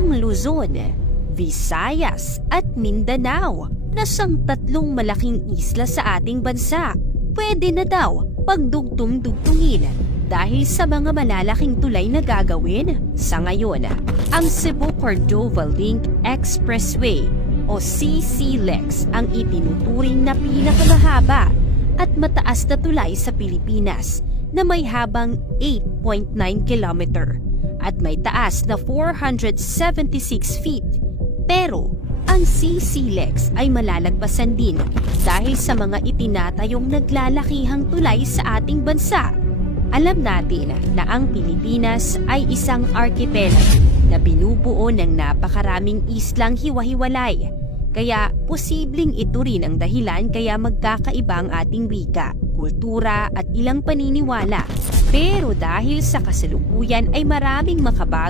ang Luzon, Visayas at Mindanao na siyang tatlong malaking isla sa ating bansa. Pwede na daw pagdugtong-dugtungin dahil sa mga malalaking tulay na gagawin. Sa ngayon, ang Cebu-Cordova Link Expressway o CCLEX ang itinuturing na pinakamahaba at mataas na tulay sa Pilipinas na may habang 8.9 kilometer at may taas na 476 feet. Pero ang CCLEX ay malalagpasan din dahil sa mga itinatayong naglalakihang tulay sa ating bansa. Alam natin na ang Pilipinas ay isang archipelago na binubuo ng napakaraming islang hiwa-hiwalay. Kaya posibleng ito rin ang dahilan kaya magkakaiba ang ating wika, kultura at ilang paniniwala. Pero dahil sa kasalukuyan ay maraming